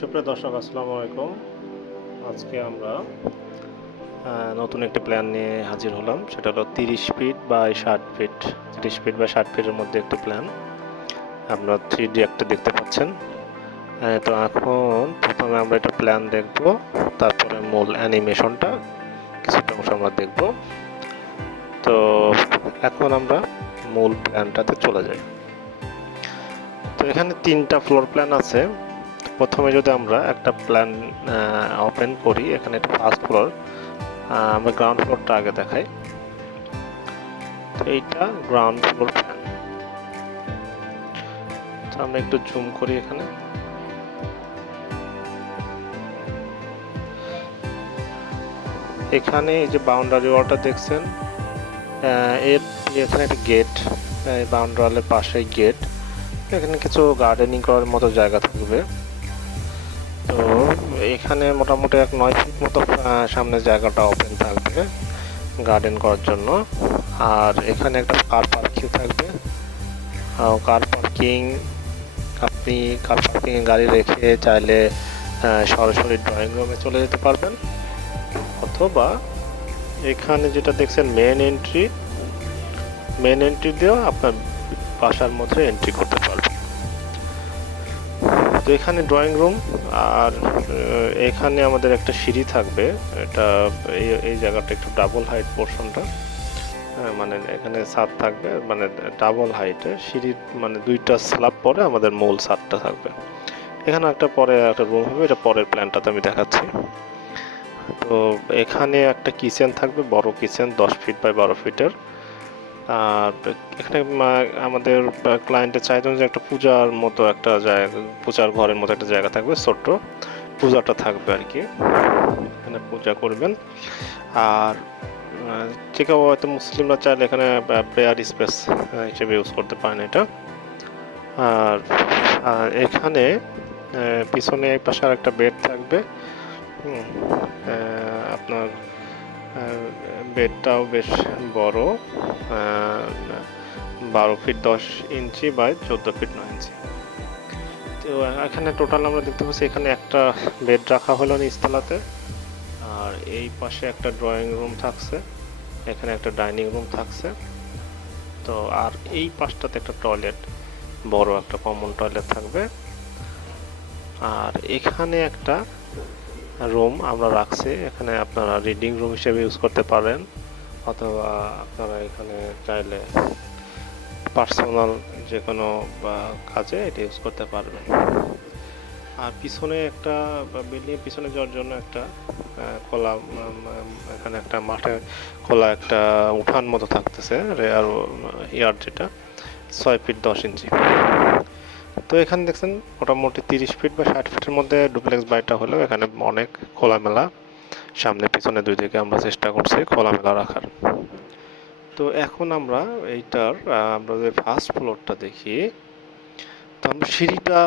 সুপ্রিয় দর্শক, আসসালামু আলাইকুম। আজকে আমরা নতুন একটি প্ল্যান নিয়ে হাজির হলাম। সেটা হলো 30 feet by 60 feet. 30 feet by 60 ফিটের মধ্যে একটি প্ল্যান। আপনারা 3D একটা দেখতে পাচ্ছেন। তো এখন প্রথমে আমরা এটা প্ল্যান দেখব, তারপরে মূল অ্যানিমেশনটা কিছুটা অংশ আমরা দেখব। তো এখন আমরা মূল প্ল্যানটাতে চলে যাই। তো এখানে 3টা ফ্লোর প্ল্যান আছে। প্রথমে যদি আমরা একটা প্ল্যান ওপেন করি, এখানে একটা ফার্স্ট ফ্লোর, আমরা গ্রাউন্ড ফ্লোরটা আগে দেখাই। তো এইটা গ্রাউন্ড ফ্লোর প্ল্যান। তো আমরা একটু জুম করি এখানে। এখানে এই যে বাউন্ডারি ওয়ালটা দেখছেন, এর এখানে একটা গেট, বাউন্ডারি ওয়ালের পাশেই গেট। এখানে কিছু গার্ডেনিং করার মতো জায়গা থাকবে। তো এখানে মোটামুটি 9 ফিট মতো সামনে জায়গাটা ওপেন থাকবে গার্ডেন করার জন্য। আর এখানে একটা কার পার্কিং থাকবে। কার পার্কিং, আপনি কার পার্কিংয়ে গাড়ি রেখে চাইলে সরাসরি ড্রয়িং রুমে চলে যেতে পারবেন, অথবা এখানে যেটা দেখছেন মেন এন্ট্রি দিয়েও আপনার বাসার মধ্যে এন্ট্রি করতে পারবেন। তো এখানে ড্রয়িং রুম, আর এখানে আমাদের একটা সিঁড়ি থাকবে। এটা এই জায়গাটা একটু ডাবল হাইট পোর্শনটা, মানে এখানে ছাদ থাকবে, মানে ডাবল হাইটে সিঁড়ি, মানে 2টা স্ল্যাব পরে আমাদের মূল ছাদটা থাকবে। এখানে পরে একটা রুম হবে, এটা পরের প্ল্যানটাতে আমি দেখাচ্ছি। তো এখানে একটা কিচেন থাকবে, বড় কিচেন, 10 ফিট বাই 12 ফিটের। আর এখানে আমাদের ক্লায়েন্টের চাইতো যে একটা পূজার মতো একটা জায়গা, পূজার ঘরের মতো একটা জায়গা থাকবে, ছোট্ট পূজাটা থাকবে আর কি, এখানে পূজা করবেন। আর ঠিক হয়তো মুসলিমরা চাইলে এখানে প্রেয়ার স্পেস হিসেবে ইউজ করতে পারেন এটা। আর এখানে পিছনে এই পাশে আর একটা বেড থাকবে। আপনার বেডটাও বেশ বড়, 12 ফিট 10 ইঞ্চি বাই 14 ফিট 9 ইঞ্চি। তো এখানে টোটাল আমরা দেখতে পাচ্ছি এখানে একটা বেড রাখা হলো নিচতলাতে, আর এই পাশে একটা ড্রয়িং রুম থাকছে, এখানে একটা ডাইনিং রুম থাকছে। তো আর এই পাশটাতে একটা টয়লেট, বড় একটা কমন টয়লেট থাকবে। আর এখানে একটা রুম আমরা রাখছি, এখানে আপনারা রিডিং রুম হিসেবে ইউজ করতে পারেন, অথবা আপনারা এখানে চাইলে পার্সোনাল যে কোনো কাজে এটা ইউজ করতে পারবেন। আর পিছনে একটা বিল্ডিংয়ের পিছনে যাওয়ার জন্য একটা খোলা, এখানে একটা মাঠে খোলা একটা উঠান মতো থাকতেছে, আর ইয়ার যেটা 6 ফিট 10 ইঞ্চি। তো এখানে দেখছেন মোটামুটি 30 ফিট বা 60 ফিটের মধ্যে ডুপ্লেক্স বাড়িটা হলো। এখানে অনেক খোলামেলা, সামনে পিছনে দুই দিকে আমরা চেষ্টা করছি খোলামেলা রাখার। তো এখন আমরা এইটার আমরা যে ফার্স্ট ফ্লোরটা দেখি। তো আমরা সিঁড়িটা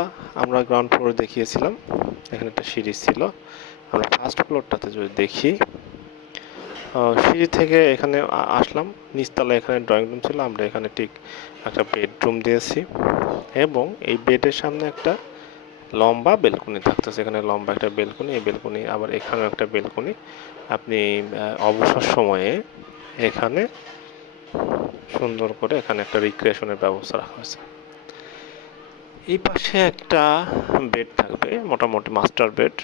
আমরা গ্রাউন্ড ফ্লোরে দেখিয়েছিলাম, এখানে একটা সিঁড়ি ছিল। আমরা ফার্স্ট ফ্লোরটাতে যদি দেখি, সিঁড়ি থেকে এখানে আসলাম, নিচতলায় এখানে ড্রয়িং রুম ছিল, আমরা এখানে ঠিক একটা বেডরুম দিয়েছি, এবং এই বেডের সামনে একটা লম্বা বেলকনি থাকতেছে। এখানে লম্বা একটা বেলকনি, এই বেলকনি আবার এখানেও একটা বেলকনি। আপনি অবসর সময়ে এখানে সুন্দর করে এখানে একটা রিক্রিয়েশনের ব্যবস্থা রাখা হয়েছে। এই পাশে একটা বেড থাকবে, মোটামুটি মাস্টার বেড,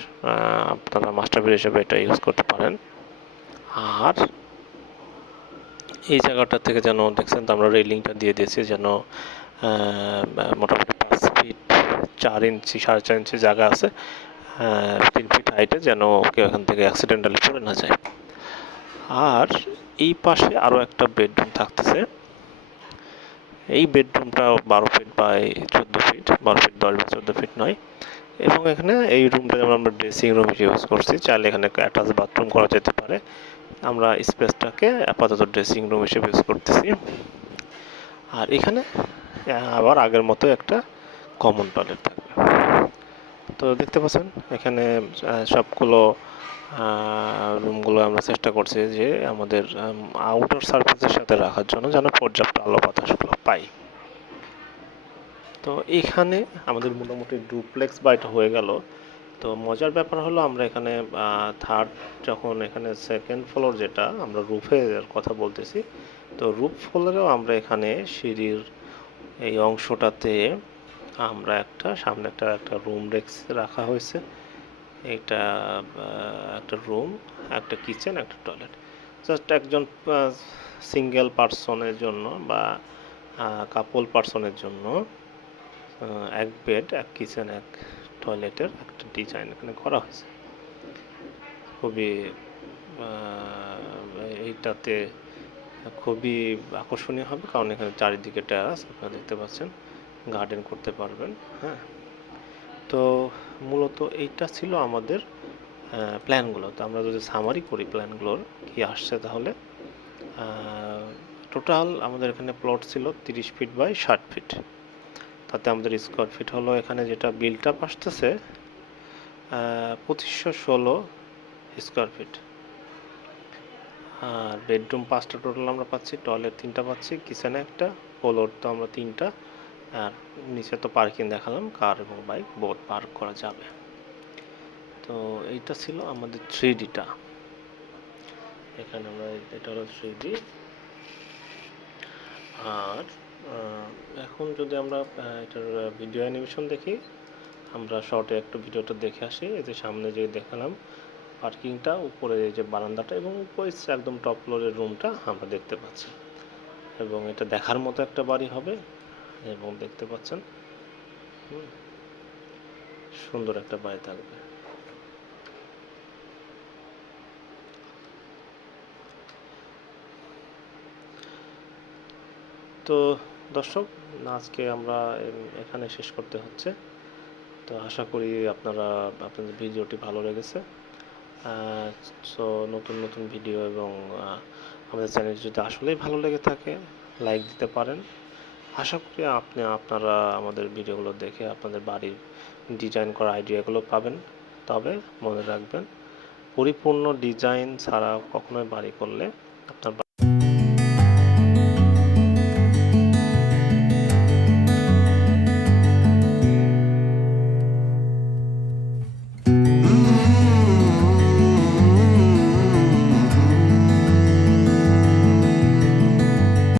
আপনারা মাস্টার বেড হিসেবে এটা ইউজ করতে পারেন। আর এই জায়গাটা থেকে যেন দেখছেন তো আমরা রেলিংটা দিয়ে দিয়েছি, যেন মোটামুটি 5 ফিট 4 ইঞ্চি 4.5 ইঞ্চি জায়গা আছে, 3 ফিট হাইটে, যেন কেউ এখান থেকে অ্যাক্সিডেন্টালি পড়ে না যায়। আর এই পাশে আরও একটা বেডরুম থাকতেছে। এই বেডরুমটা 12 feet by 14 feet, 12 feet 10 by 14 feet নয়। এবং এখানে এই রুমটা যেমন আমরা ড্রেসিং রুম হিসেবে ইউজ করছি, চাইলে এখানে অ্যাটাচ বাথরুম করা যেতে পারে। আমরা স্পেসটাকে আপাতত ড্রেসিং রুম হিসেবে ইউজ করতেছি। আর এখানে আবার আগের মতো একটা কমন টয়লেট থাকবে। তো দেখতে পাচ্ছেন এখানে সবগুলো রুমগুলো আমরা চেষ্টা করছি যে আমাদের আউটার সারফেসের সাথে রাখার জন্য, যেন পর্যাপ্ত আলো বাতাসগুলো পাই। তো এখানে আমাদের মোটামুটি ডুপ্লেক্স বাড়িটা হয়ে গেল। তো মজার ব্যাপার হলো আমরা এখানে থার্ড, যখন এখানে সেকেন্ড ফ্লোর যেটা আমরা রুফের কথা বলতেছি, তো রুফ ফ্লোরেও আমরা এখানে সিঁড়ির এই অংশটাতে আমরা সামনে একটা রুম রাখা হয়েছে। এটা একটা রুম, একটা কিচেন, একটা টয়লেট, জাস্ট একজন সিঙ্গেল পার্সনের জন্য বা কাপল পার্সনের জন্য এক বেড, এক কিচেন, এক টয়লেটের একটা ডিজাইন এখানে করা হয়েছে। খুবই এইটাতে খুবই আকর্ষণীয় হবে, কারণ এখানে চারিদিকে টেরাস আপনারা দেখতে পাচ্ছেন, গার্ডেন করতে পারবেন। হ্যাঁ, তো মূলত এইটা ছিল আমাদের প্ল্যানগুলো। তো আমরা যদি সামারি করি প্ল্যানগুলোর কি আসছে, তাহলে টোটাল আমাদের এখানে প্লট ছিল 30 ফিট বাই 60 ফিট। তাতে আমাদের স্কোয়ার ফিট হলো এখানে যেটা বিল্ট আপ আসতেছে 2516 স্কোয়ার ফিট। আর বেডরুম 5টা টোটাল আমরা পাচ্ছি, টয়লেট 3টা পাচ্ছি, কিচেনে একটা, ফ্লোর তো আমরা 3টা, আর নিচে তো পার্কিং দেখালাম, কার এবং বাইক বোথ পার্ক করা যাবে। তো এইটা ছিল আমাদের 3Dটা। এখানে আমরা, এটা হলো 3D। আর এখন যদি আমরা এটার ভিডিও অ্যানিমেশন দেখি, আমরা শর্টে একটু ভিডিওটা দেখে আসি। এই যে সামনে যে দেখালাম পার্কিংটা, উপরে এই যে বারান্দাটা, এবং উপরে একদম টপ ফ্লোরের রুমটা আমরা দেখতে পাচ্ছি। এবং এটা দেখার মতো একটা বাড়ি হবে, এবং দেখতে পাচ্ছেন সুন্দর একটা বাড়ি থাকবে। তো দর্শক, আজকে আমরা এখানে শেষ করতে হচ্ছে। তো আশা করি আপনাদের ভিডিওটি ভালো লেগেছে। সো নতুন নতুন ভিডিও এবং আমাদের চ্যানেল যদি আসলেই ভালো লেগে থাকে, লাইক দিতে পারেন। আশা করি আপনারা আমাদের ভিডিওগুলো দেখে আপনাদের বাড়ির ডিজাইন করা আইডিয়াগুলো পাবেন। তবে মনে রাখবেন, পরিপূর্ণ ডিজাইন ছাড়া কখনোই বাড়ি করলে আপনার